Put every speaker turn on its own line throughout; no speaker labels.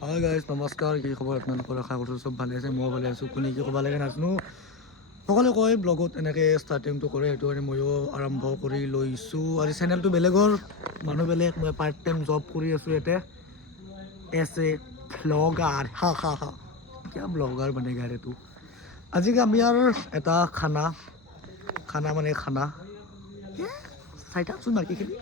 Hi guys নমস্কাৰ কি খবৰ আপোনালোকৰ আশা কৰিছোঁ চব ভালে আছে মই ভালে আছোঁ কোনে কি ক'ব লাগে নাজানো সকলোৱে কয় ব্লগত এনেকৈ ষ্টাৰ্টিংটো কৰে সেইটো কাৰণে ময়ো আৰম্ভ কৰি লৈছোঁ আৰু চেনেলটো বেলেগৰ মানুহ বেলেগ মই পাৰ্ট টাইম জব কৰি আছোঁ ইয়াতে এছ এ ব্লগাৰ হা হা হা কিয় ব্লগাৰ মানে গাৰ এইটো আজি আমি আৰু এটা খানা খানা মানে খানা চাই থাকচোন বাকীখিনি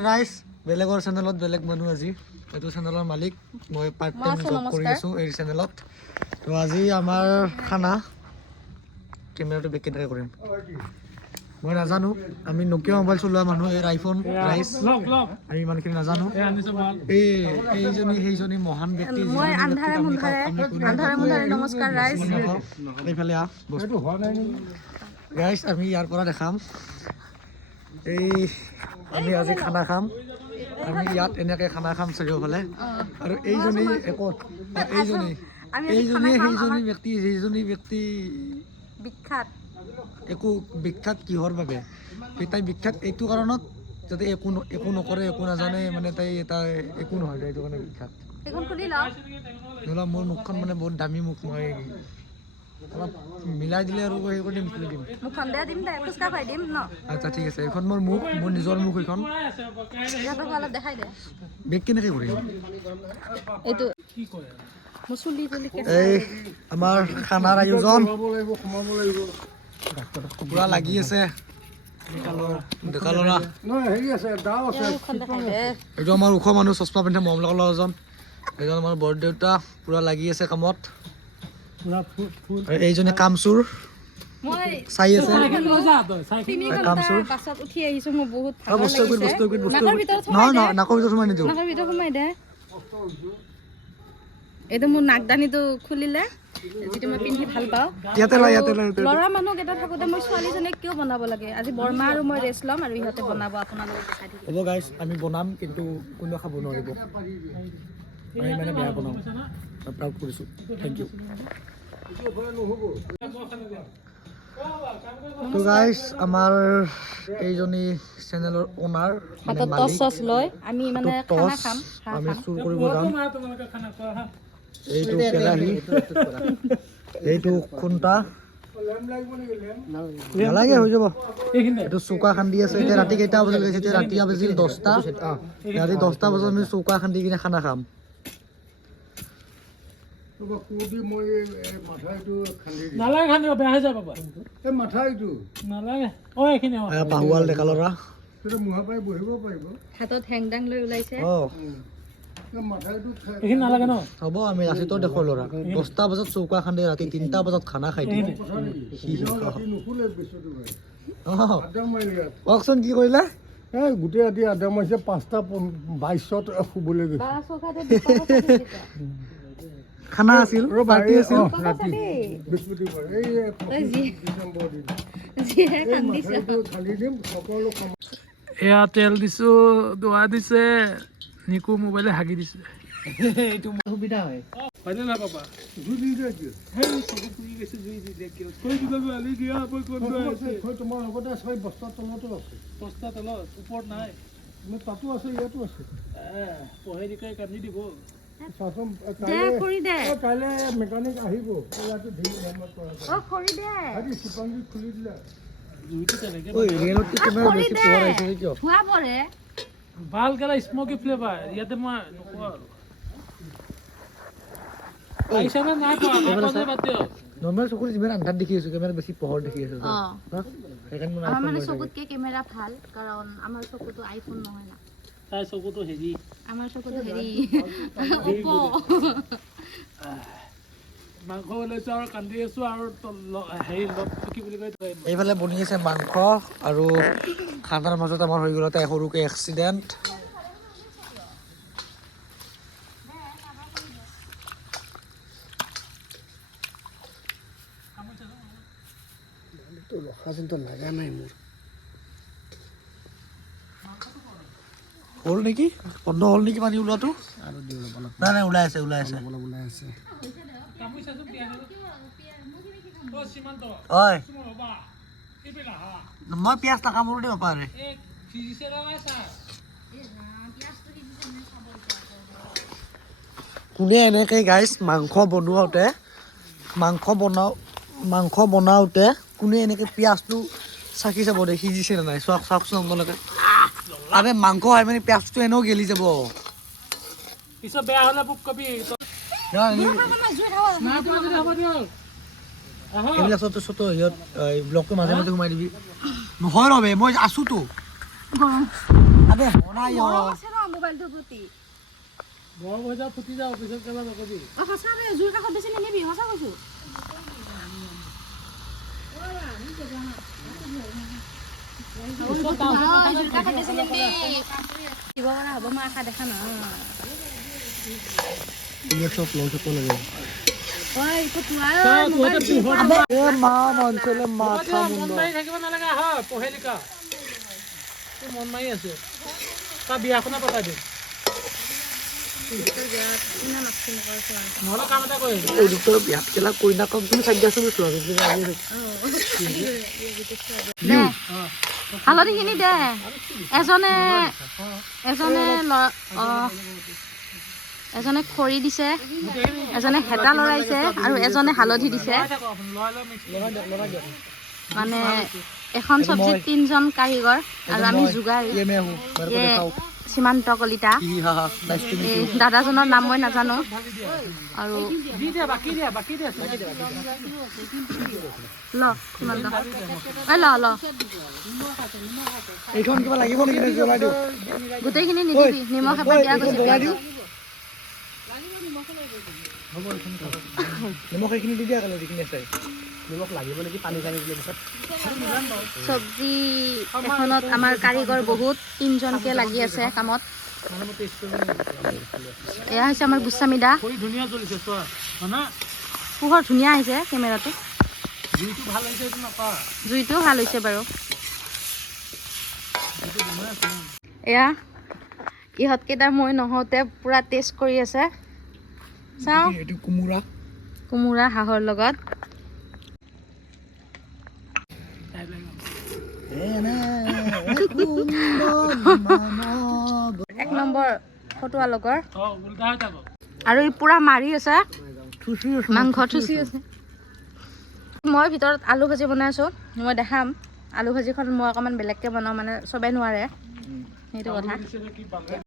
ৰাইচ বেলেগৰ চেনেলত বেলেগ মানুহ আজি এইটো চেনেলৰ মালিক মই পাৰ্ট টাইম জব কৰি আছোঁ এই চেনেলত। তো আজি আমাৰ খানা কেমেৰাটো বেক কেনেকৈ কৰিম। মই নাজানো আমি নকিয়া মোবাইল চলোৱা মানুহ এই আইফোন ৰাইচ আমি ইমানখিনি নাজানো। এই এইজনী সেইজনী মহান ব্যক্তি
নমস্কাৰ
নাপাওঁ। এইফালে আহ বস্তু। গাইজ আমি ইয়াৰ পৰা দেখাম। এই আমি আজি খানা খাম। আমি ইয়াত এনেকৈ খানা খাম চাৰিওফালে আৰু এইজনী একত এইজনী এইজনী সেইজনী ব্যক্তি যিজনী ব্যক্তি
বিখ্যাত।
একো বিখ্যাত কিহৰ বাবে? তাই বিখ্যাত এইটো কাৰণত যাতে একো একো নকৰে একো নাজানে মানে তাই এটা একো নহয় এইটো কাৰণে বিখ্যাত। ধৰি মোৰ মুখখন মানে বহুত দামী মুখ মই মিলাই দিলে আৰু সেই কৰি দিম খুলি দিম।
মুখখন বেয়া দিম দে ফুচকা খুৱাই দিম ন?
আচ্ছা ঠিক আছে। এইখন মোৰ মুখ মোৰ নিজৰ মুখ এইখন।
সিহঁতক অলপ দেখাই দে।
বেগ কেনেকৈ কৰিম?
এইটো
এই আমাৰ খানাৰ আয়োজন। পূৰা লাগি আছে। ডেকা ল'ৰা এইটো আমাৰ ওখ মানুহ চশমা পিন্ধে মৰম লগা ল'ৰাজন। এইজন আমাৰ বৰদেউতা পূৰা লাগি আছে কামত। এইজনী কামচোৰ।
মই
চাই আছে।
তিনি
কাম
ঘণ্টা
চোৰ।
বাছত উঠি আহিছো মোৰ বহুত
আৰু বস্তু একবিধ বস্তু একবিধ বস্তু নহয়
দে
নহয় নাকৰ ভিতৰত সোমাই নিদিওঁ।
নাকৰ ভিতৰত সোমাই দে। এইটো মোৰ নাকদানিটো খুলিলে যিটো মই পিন্ধি ভালো পাওঁ। ল'ৰা মানুহ কেইটা থাকোঁতে মই ছোৱালীজনীক কিয় বনাব লাগে? আজি বৰমা আৰু মই ৰেষ্ট ল'ম আৰু ইহঁতে বনাব আপোনালোকক দেখাই
হ'ব গাইজ আমি বনাম কিন্তু কোনেও খাব নোৱাৰিব। আমি মানে বেয়া বনাওঁ। প্ৰাউড কৰিছোঁ। থেংক ইউ তো গাইজ আমাৰ এইজনী চেনেলৰ অ'নাৰ মানে
হাতত টচ
মালিক।
চচ লৈ আমি মানে
আমি
খাম।
চুৰ কৰিব যাম। এইটো কেৰাহী। এইটো নালাগে হৈ যাব। এইটো চৌকা খান্দি আছে। এতিয়া ৰাতি কেইটা বজাত গৈছে এতিয়া ৰাতি বাজিল দহটা। ৰাতি দহটা বজাত আমি চৌকা খান্দি কিনে খানা খাম।
নালাগে খান্দিব বেয়া হৈ যায় বাবা
মাথাইটো।
নালাগে। অ এইখিনি অ।
ডেকা ল'ৰা।
সেইটো মুঢ়া পাৰি বহিব পাৰিব।
হাতত হেংদাং লৈ ওলাইছে।
অঁ।
এইখিনি নালাগে ন?
হ'ব আমি ৰাতিটো দেখো ল'ৰা। দহটা বজাত চৌকা খান্দি ৰাতি তিনিটা বজাত খানা খাই দিম। কওকচোন কি কৰিলে?
এই গোটেই ৰাতি আদা মাৰিছে পাঁচটা বাইছত শুবলৈ গৈছে।
খানা আছিল পাৰ্টি আছিল।
এয়া তেল দিছো দোৱা দিছে নিকু মোবাইলে হাগি দিছে।
এইটো সুবিধা হয়।
হয়নে নাই পাপা?
জুই দি দিয়া কিয়?
সেই চকু পুৰি গৈছে জুই দি দে কিয়? কৈ দিবা আলি দিয়া মই ক'ত
থৈ তোমাৰ লগতে আছে বস্তাৰ তলতো আছে।
দহটা তলত ওপৰত নাই।
তাতো আছে ইয়াতো আছে।
দিকাই কান্দি দিব।
দে কৰি দে।
কাইলৈ মেকানিক আহিব। ইয়াতো ধেৰ কৰা
অ কৰি দে।
আজি খুলি দিলা।
ভালো কেলা স্মকি ফ্লেভাৰ মই নকওঁ আৰু।
নৰ্মেল চকুত যিমান আন্ধাৰ দেখি আছো কেমেৰা বেছি পোহৰ দেখি আছো সেইকাৰণে
মানে। চকুতকে কেমেৰা ভালো কাৰণ আমাৰ চকুটো আইফোন নহয় না।
তাই চকুটো হেৰি।
আমাৰ চকুটো হেৰি। অপ'
মাংস ওলাইছো আৰু কান্দি আছো আৰু হেৰি কি বুলি কয়
এইফালে বনি আছে মাংস আৰু খানাৰ মাজত আমাৰ হৈ গ'ল এটা সৰুকৈ এক্সিডেণ্ট হ'ল নেকি? বন্ধ হ'ল নেকি পানী ওলোৱাটো নাই নাই ওলাই আছে ওলাই আছে মই পিঁয়াজ নাকামোৰো দেই পাপাৰে কোনে এনেকৈ গাইছ মাংস বনোৱাওঁতে মাংস বনাও মাংস বনাওঁতে কোনে এনেকৈ পিঁয়াজটো চাকি চাব দে সিজিছে নে নাই? চাওক চাওকচোন আপোনালোকে আৰে মাংস খাই মানে পিঁয়াজটো এনেও গেলি যাব।
পিছত বেয়া হ'লে মোক কবি
এইবিলাক চত চত সিহঁত ব্লগটো মাজে মাজে সোমাই দিবি। নহয় ৰবে মই আছোতো আবে বনাই
মোবাইলটোৰ প্ৰতি।
গৰম হৈ যাওঁ ফুটি যাওঁ পিছত কেলা নকবি।
জুইৰ কাষত বেছি নিনিবি সঁচা কৈছো। হ'ব মই আশা দেখা নাই
এইবিলাক চব লং চব লাগে
ঐ ফটুৱা
তহঁতে পোহৰ
এ মা মাথা
মন থাকিব নালাগে মন আছে। বিয়াখনে নহ'লে
হালধিখিনি দে এজনে এজনে এজনে খৰি দিছে এজনে হেতা লৰাইছে আৰু এজনে হালধি দিছে। মানে এখন চব্জি তিনিজন কাৰিকৰ আৰু আমি যোগাৰ সীমান্ত কলিতা। দাদাজনৰ নাম মই নাজানো। আৰু ল সীমান্ত।
লিখিব
গোটেইখিনি নিদিবি নিমখ এটা দিয়া গৈছে।
দি দিয়া যিখিনি আছে নিমখ লাগিব নেকি পানী দিলে পিছত
চব্জি এখনত আমাৰ কাৰিকৰ বহুত তিনজনকে লাগি আছে কামত। এয়া হৈছে আমাৰ গোস্বামী দা পোহৰ ধুনীয়া আহিছে কেমেৰাটো।
জুইটো ভাল হৈছে
বাৰু। এয়া ইহঁতকেইটা মই নহওঁতে পূৰা টেষ্ট কৰি আছে। চাওঁ।
এইটো কোমোৰা।
কোমোৰা হাঁহৰ লগত। এক নম্বৰ ফটোৱা লগৰ। আৰু ই পূৰা মাৰি আছে। মাংস থুচি আছে। মই ভিতৰত আলু ভাজি বনাই আছোঁ। মই দেখাম। আলু ভাজিখন মই অকণমান বেলেগকৈ বনাওঁ মানে চবেই নোৱাৰে। সেইটো কথা।